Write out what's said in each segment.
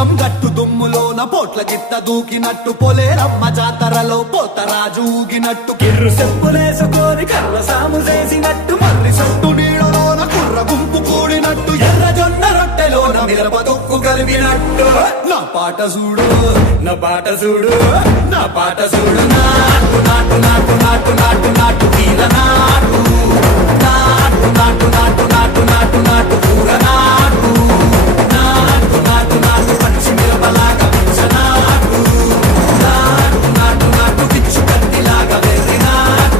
పొలం గట్టు దుమ్ములోన పోట్ల గిట్ట దూకినట్టు పొలేరమ్మ జాతరలో పోతరాజు ఊగినట్టు కిర్రు చెప్పులేసుకొని కర్ర సాము చేసినట్టు మర్రి సొట్టు నీడలోన కుర్ర గుంపు కూడినట్టు ఎర్ర జొన్న రొట్టెలోన మిరప తొక్కు కలిపినట్టు నా పాట చూడు నా పాట చూడు నా పాట చూడు నాటు నాటు నాటు నాటు నాటు నాటు తీర నాటు నాటు నాటు నాటు నాటు నాటు నాటు కూర నాటు నాటు నాటు నాటు పచ్చి మిరపలాగా పిచ్చ నాటు నాటు నాటు నాటు పిచ్చు కత్తిలాగా వెర్రి నాటు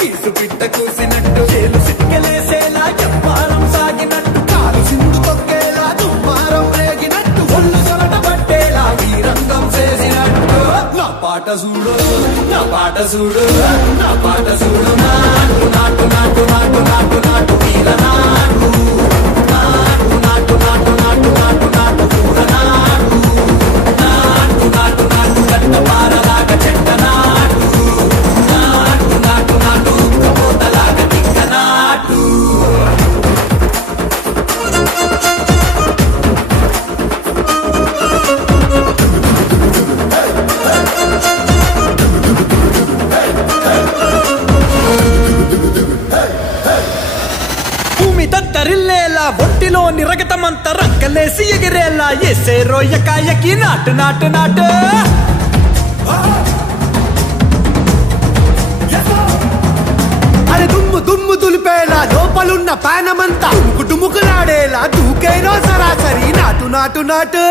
కీసు పిట్ట కూసినట్టు చేలు సిక్కలేసేలా చెప్పారం సాగినట్టు కాలు సింధు తొక్కేలా దుమ్మారం రేగినట్టు ఒళ్ళు సొరట పట్టేలా వీరంగం చేసినట్టు నా పాట చూడు నా పాట చూడు నా పాట చూడు నాటు నాటు నాటు నాటు నాటు నాటు వీర నాటు నాటు నాటు నాటు నాటు నాటు నాటు కూర నాటు నాటు నాటు నాటు గట్ట పారలాగా చెట్ట నాటు నాటు నాటు నాటు కబోతలాగా తిక్క నాటు భూమి దద్దరిల్లేలా ఒంటిలోని రగతమంతా రక్కలేసి ఎగిరేలా ఎసే రోయకాయకి నాటు నాటు నాటు అరే దుమ్ము దుమ్ము దులిపేలా లోపలున్న పానమంతా డుముకులాడేలా దూకేనో సరాసరి నాటు నాటు నాటు